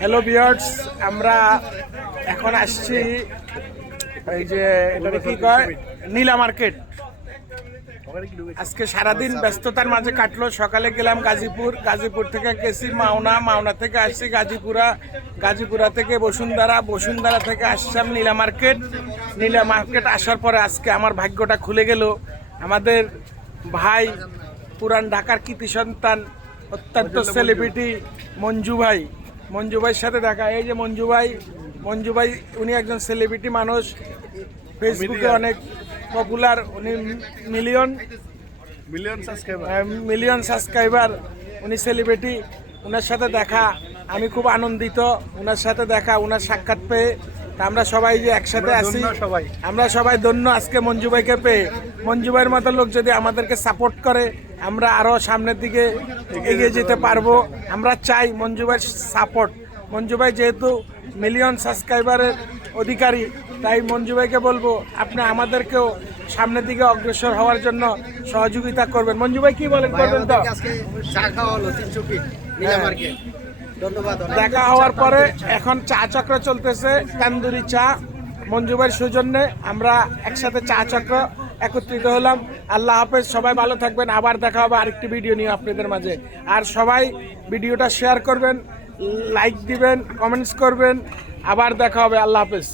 Hello viewers, আমরা এখন আসছি এই যে এটা কি কয় নীলা মার্কেট। আজকে সারাদিন ব্যস্ততার মাঝে কাটলো। সকালে গেলাম গাজীপুর থেকে গেছি মাওনা থেকে আসছি গাজীপুরা থেকে বসুন্ধরা থেকে আসলাম নীলা মার্কেট আসার পরে আজকে আমার ভাগ্যটা খুলে গেল। আমাদের ভাই পুরান ঢাকার কৃতি সন্তান অত্যন্ত সেলিব্রিটি মঞ্জু ভাইয়ের সাথে দেখা। এই যে মঞ্জু ভাই উনি একজন সেলিব্রিটি মানুষ, ফেসবুকে অনেক পপুলার, উনি মিলিয়ন সাবস্ক্রাইবার, উনি সেলিব্রিটি। ওনার সাথে দেখা, আমি খুব আনন্দিত ওনার সাথে দেখা, ওনার সাক্ষাৎ পেয়ে। আমরা সবাই যে একসাথে আছি, আমরা সবাই ধন্য আজকে মঞ্জু ভাইকে পেয়ে। মঞ্জু ভাইয়ের মতো লোক যদি আমাদেরকে সাপোর্ট করে, আমরা আরও সামনের দিকে এগিয়ে যেতে পারবো। আমরা চাই মঞ্জু ভাইয়ের সাপোর্ট। মঞ্জু ভাই যেহেতু মিলিয়ন সাবস্ক্রাইবারের অধিকারী, তাই মঞ্জু ভাইকে বলবো আপনি আমাদেরকেও সামনের দিকে অগ্রসর হওয়ার জন্য সহযোগিতা করবেন। মঞ্জু ভাই কি বলেন, করবেন তো? দেখা হওয়ার পরে এখন চা চক্র চলতেছে, তান্দুরি চা। মঞ্জু ভাইয়ের সৌজন্যে আমরা একসাথে চা চক্র একত্রিত হলাম। আল্লাহ হাফেজ, সবাই ভালো থাকবেন। আবার দেখা হবে আরেকটি ভিডিও নিয়ে আপনাদের মাঝে। আর সবাই ভিডিওটা শেয়ার করবেন, লাইক দিবেন, কমেন্টস করবেন। আবার দেখা হবে। আল্লাহ হাফেজ।